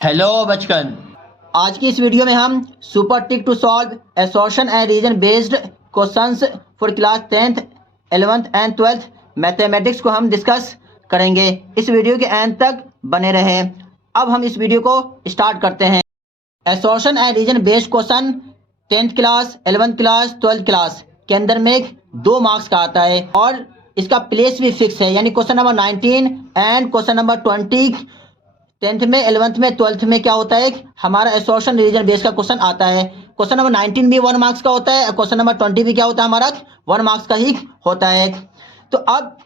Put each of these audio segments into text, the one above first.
Hello बचकन। आज की इस वीडियो में हम super trick to solve assertion and reason based questions for class 10th 11th and 12th mathematics को हम डिस्कस करेंगे। इस वीडियो के एंड तक बने रहें। अब हम इस वीडियो को स्टार्ट करते हैं। Assertion and reason based question 10th class 11th class 12th class के अंदर में 2 मार्क्स का आता है और इसका प्लेस भी फिक्स है, यानी question number 19 and question number 20 10th में 11th में 12th में क्या होता है, हमारा एसोर्शन रीजन बेस का क्वेश्चन आता है। क्वेश्चन नंबर 19 भी 1 मार्क्स का होता है, क्वेश्चन नंबर 20 भी क्या होता है, हमारा 1 मार्क्स का ही होता है। तो अब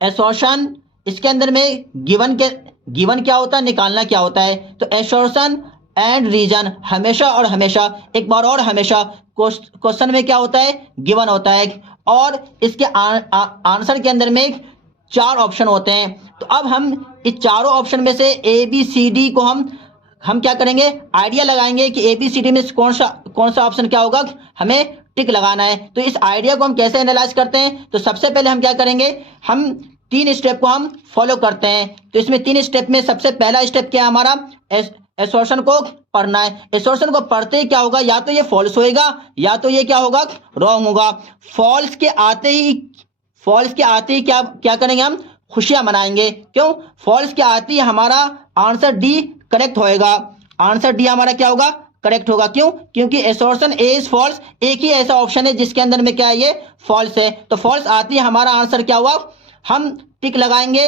एसोर्शन इसके अंदर में गिवन क्या होता है, निकालना क्या होता है। तो एसोर्शन एंड रीजन हमेशा और हमेशा, एक बार और हमेशा क्वेश्चन में क्या होता है, गिवन होता है और इसके आंसर के अंदर में 4 ऑप्शन होते हैं। तो अब हम इस चारों ऑप्शन में से ए बी सी डी को हम क्या करेंगे, आइडिया लगाएंगे कि ए बी सी डी में कौन सा ऑप्शन क्या होगा, हमें टिक लगाना है। तो इस आइडिया को हम कैसे एनालाइज करते हैं, तो सबसे पहले हम क्या करेंगे, हम 3 स्टेप को हम फॉलो करते हैं। तो इसमें 3 स्टेप में सबसे पहला स्टेप क्या है, हमारा एसोर्शन को पढ़ना है। एसोर्शन को पढ़ते ही क्या होगा, या तो ये फॉल्स होएगा या तो ये क्या होगा, रॉन्ग होगा। फॉल्स के आते ही क्या करेंगे, हम खुशियां मनाएंगे। क्यों, फॉल्स के आते ही हमारा आंसर डी करेक्ट होएगा। आंसर डी हमारा क्या होगा, करेक्ट होगा। क्यों, क्योंकि एसोर्शन ए इज फॉल्स, एक ही ऐसा ऑप्शन है जिसके अंदर में क्या है, ये फॉल्स है। तो फॉल्स आती है हमारा आंसर क्या हुआ, हम टिक लगाएंगे,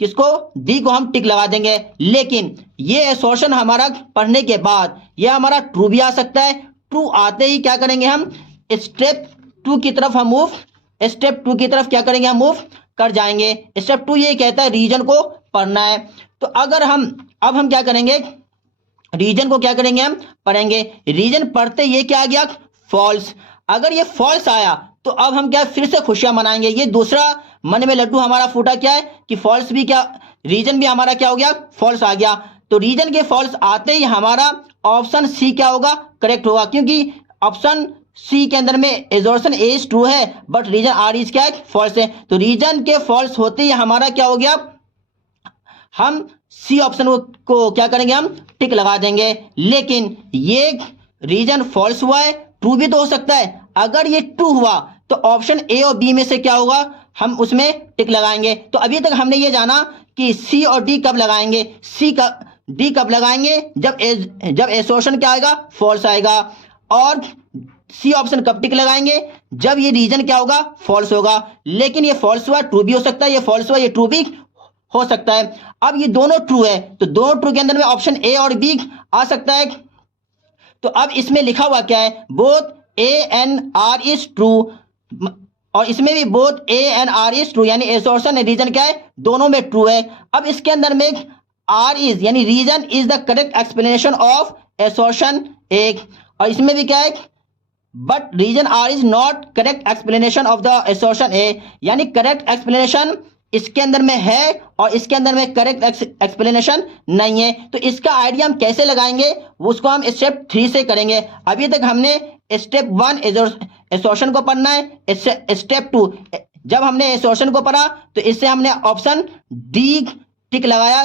किसको, डी को हम टिक लगा देंगे। लेकिन ये एसोर्शन हमारा पढ़ने के बाद ये हमारा ट्रू भी आ सकता है। ट्रू आते ही क्या करेंगे, हम स्टेप 2 की तरफ क्या करेंगे, हम मूव कर जाएंगे। स्टेप 2 ये कहता है रीजन को पढ़ना है। तो अगर अब हम क्या करेंगे, रीजन को क्या करेंगे, हम पढ़ेंगे। रीजन पढ़ते ये क्या आ गया, फॉल्स। अगर ये फॉल्स आया तो अब हम क्या, फिर से खुशियां मनाएंगे। ये दूसरा मन में लड्डू हमारा फूटा क्या है कि फॉल्स भी क्या, रीजन भी हमारा क्या हो गया, फॉल्स आ गया। तो रीजन के फॉल्स आते ही हमारा ऑप्शन सी क्या होगा, करेक्ट होगा। क्योंकि ऑप्शन सी के अंदर में एसोर्शन ए इज ट्रू है बट रीजन आर इज क्या है, फॉल्स है। तो रीजन के फॉल्स होते ही हमारा क्या हो गया, हम सी ऑप्शन को क्या करेंगे, हम टिक लगा देंगे। लेकिन ये रीजन फॉल्स हुआ है, ट्रू भी तो हो सकता है। अगर ये ट्रू हुआ तो ऑप्शन ए और बी में से क्या होगा, हम उसमें टिक लगाएंगे। तो अभी तक हमने ये जाना कि सी और डी कब लगाएंगे, डी कब लगाएंगे, जब एसोर्शन क्या आएगा, फॉल्स आएगा। और सी ऑप्शन कब टिक लगाएंगे, जब ये रीजन क्या होगा, फॉल्स होगा। लेकिन ये फॉल्स हुआ, ट्रू भी हो सकता है, ये फॉल्स हुआ, ये ट्रू भी हो सकता है। अब ये दोनों ट्रू है तो दोनों ट्रू के अंदर में ऑप्शन ए और बी आ सकता है। तो अब इसमें लिखा हुआ क्या है, both A and R is true, और इसमें भी both A and R is true, यानी एसोर्शन रीजन क्या है, दोनों में ट्रू है। अब इसके अंदर में आर इज यानी reason is the correct explanation of assertion A, और इसमें भी क्या है, but reason R is not correct explanation of the assertion A, यानी करेक्ट एक्सप्लेनेशन इसके अंदर में है और इसके अंदर में करेक्ट एक्सप्लेनेशन नहीं है। तो इसका आइडिया हम कैसे लगाएंगे, उसको हम स्टेप 3 से करेंगे। अभी तक हमने स्टेप 1 एसोर्शन को पढ़ना है, स्टेप 2 जब हमने एसोर्शन को पढ़ा तो इससे हमने ऑप्शन डी टिक लगाया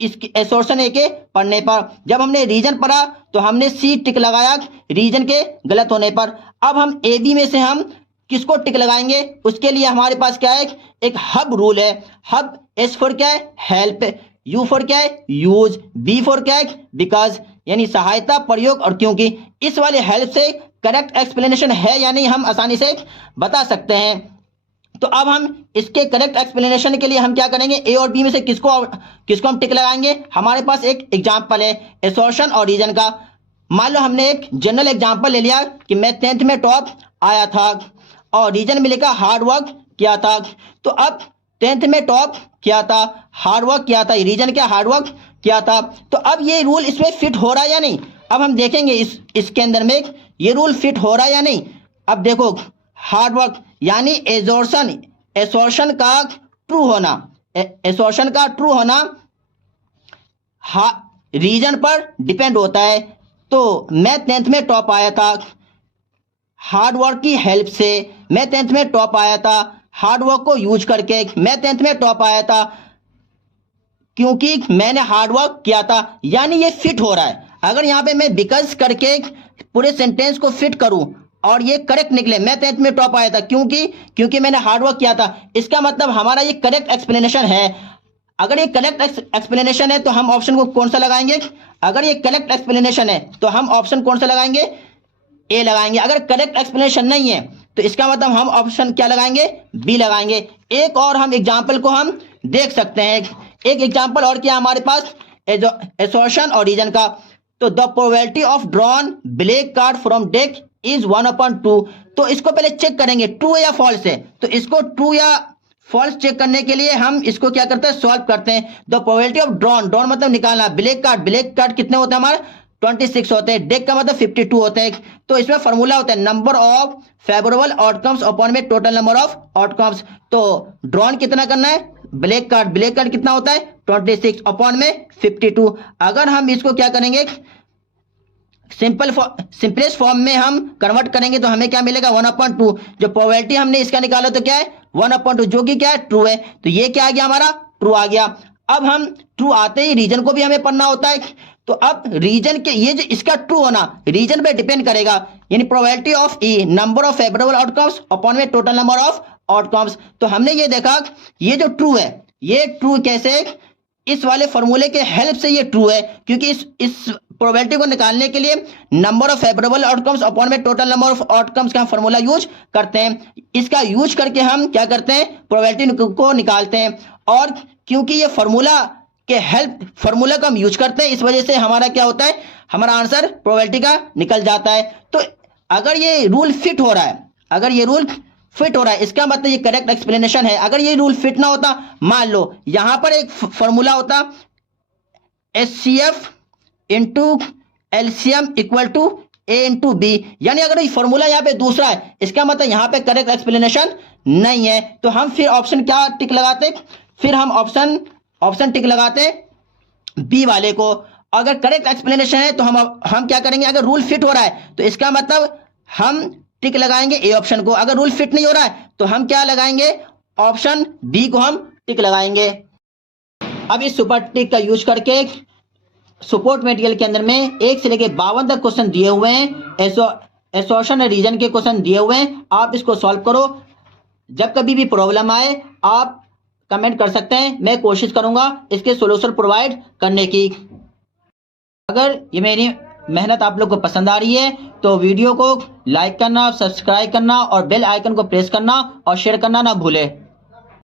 इस एसोर्शन ए के पढ़ने पर। जब हमने रीजन पढ़ा तो हमने सी टिक लगाया रीजन के गलत होने पर। अब हम ए बी में से हम किसको टिक लगाएंगे, उसके लिए हमारे पास क्या है, एक हब रूल है। हब एस फॉर क्या है, हेल्प, यू फॉर क्या है, यूज, बी फॉर क्या है, बिकॉज, यानी सहायता, प्रयोग और क्योंकि। इस वाले हेल्प से करेक्ट एक्सप्लेनेशन है या नहीं हम आसानी से बता सकते हैं। तो अब हम इसके करेक्ट एक्सप्लेनेशन के लिए हम क्या करेंगे, ए और बी में से किसको हम टिक लगाएंगे। हमारे पास एक एग्जांपल है एसोर्शन और रीजन का। मान लो हमने एक जनरल एग्जांपल ले लिया कि मैं 10th में टॉप आया था और रीजन में लिखा हार्ड वर्क किया था। तो अब 10th में टॉप किया था, हार्ड वर्क किया था, रीजन क्या, हार्ड वर्क किया था। तो अब ये रूल इसमें फिट हो रहा है या नहीं, अब हम देखेंगे इसके अंदर में ये रूल फिट हो रहा है या नहीं। अब देखो, हार्ड वर्क यानी एसोर्शन का ट्रू होना, एसोर्शन का ट्रू होना रीजन पर डिपेंड होता है। तो मैं 10th में टॉप आया था हार्ड वर्क की हेल्प से, मैं 10th में टॉप आया था हार्ड वर्क को यूज करके, मैं 10th में टॉप आया था क्योंकि मैंने हार्डवर्क किया था, यानी ये फिट हो रहा है। अगर यहाँ पे मैं बिकॉज करके पूरे सेंटेंस को फिट करूं और ये करेक्ट निकले, मैं 10th में टॉप आया था क्योंकि मैंने हार्डवर्क किया था, इसका मतलब हमारा ये करेक्ट एक्सप्लेनेशन है। अगर ये करेक्ट एक्सप्लेनेशन है तो हम ऑप्शन को कौन सा लगाएंगे? अगर ये करेक्ट एक्सप्लेनेशन है तो हम ऑप्शन कौन सा लगाएंगे? ए लगाएंगे। अगर करेक्ट एक्सप्लेनेशन नहीं है तो इसका मतलब हम ऑप्शन क्या लगाएंगे? बी लगाएंगे। एक और हम एग्जाम्पल को हम देख सकते हैं। एक एग्जाम्पल और क्या हमारे पास, एसोर्शन और रीजन का। तो the probability of drawn black card from deck is 1/2। तो इसको पहले चेक करेंगे ट्रू है या फॉल्स है। तो इसको ट्रू या फॉल्स चेक करने के लिए हम इसको क्या करते हैं? सॉल्व करते हैं। द प्रोबेबिलिटी ऑफ ड्रॉन मतलब निकालना, ब्लैक कार्ड कितने होते हैं हमारे? 26 होते हैं। डेक का मतलब 52 होते हैं। तो इसमें फॉर्मूला होता है number of favourable outcomes upon में टोटल नंबर ऑफ आउटकम्स। तो ड्रॉन कितना करना है? ब्लैक कार्ड कितना होता है? 26 अपॉन में 52। अगर हम इसको क्या करेंगे? सिंपलेस्ट फॉर्म में हम कन्वर्ट करेंगे तो हमें क्या मिलेगा? 1/2। जो प्रोबेबिलिटी हमने इसका निकाला तो क्या है? 1/2, जो कि क्या है? ट्रू है। तो ये क्या आ गया हमारा? ट्रू आ गया। अब हम ट्रू आते ही रीजन को भी हमें पढ़ना होता है। तो अब रीजन के ये जो इसका ट्रू होना रीजन पे डिपेंड करेगा, यानी probability of E number of favourable outcomes upon में टोटल नंबर ऑफ आउटकम्स। तो हमने ये देखा ये जो ट्रू है, ये ट्रू कैसे? इस वाले फॉर्मूले के हेल्प से ये ट्रू है, क्योंकि इस प्रोबेबिलिटी को निकालने के लिए number of favourable outcomes upon में टोटल नंबर ऑफ आउटकम्स का फॉर्मूला यूज करते हैं। इसका यूज करके हम क्या करते हैं? प्रोबेबिलिटी को निकालते हैं। और क्योंकि ये फॉर्मूला को हम यूज करते हैं, इस वजह से हमारा क्या होता है? हमारा आंसर प्रोबेबिलिटी का निकल जाता है। तो अगर ये रूल फिट हो रहा है, इसका मतलब ये करेक्ट एक्सप्लेनेशन है। अगर ये रूल फिट ना होता, मान लो यहां पर एक फॉर्मूला होता HCF into LCM equal to A into B, यानी अगर ये फॉर्मूला यहाँ पे दूसरा है, इसका मतलब यहाँ पे करेक्ट एक्सप्लेनेशन नहीं है। तो हम फिर ऑप्शन क्या टिक लगाते? फिर हम ऑप्शन टिक लगाते बी वाले को। अगर करेक्ट एक्सप्लेनेशन है तो हम क्या करेंगे? अगर रूल फिट हो रहा है तो इसका मतलब हम टिक लगाएंगे ए ऑप्शन को। अगर रूल फिट नहीं हो रहा है तो हम क्या लगाएंगे? ऑप्शन बी को हम टिक लगाएंगे। अब इस सुपर टिक का यूज करके सपोर्ट मटेरियल के अंदर में 1 से लेकर 52 तक क्वेश्चन दिए हुए हैं, एसोर्शन और रीजन के क्वेश्चन दिए हुए हैं। आप इसको सॉल्व करो। जब कभी भी प्रॉब्लम आए आप कमेंट कर सकते हैं, मैं कोशिश करूंगा इसके सॉल्यूशन प्रोवाइड करने की। अगर ये मेरी मेहनत आप लोग को पसंद आ रही है तो वीडियो को लाइक करना, सब्सक्राइब करना और बेल आइकन को प्रेस करना और शेयर करना ना भूलें।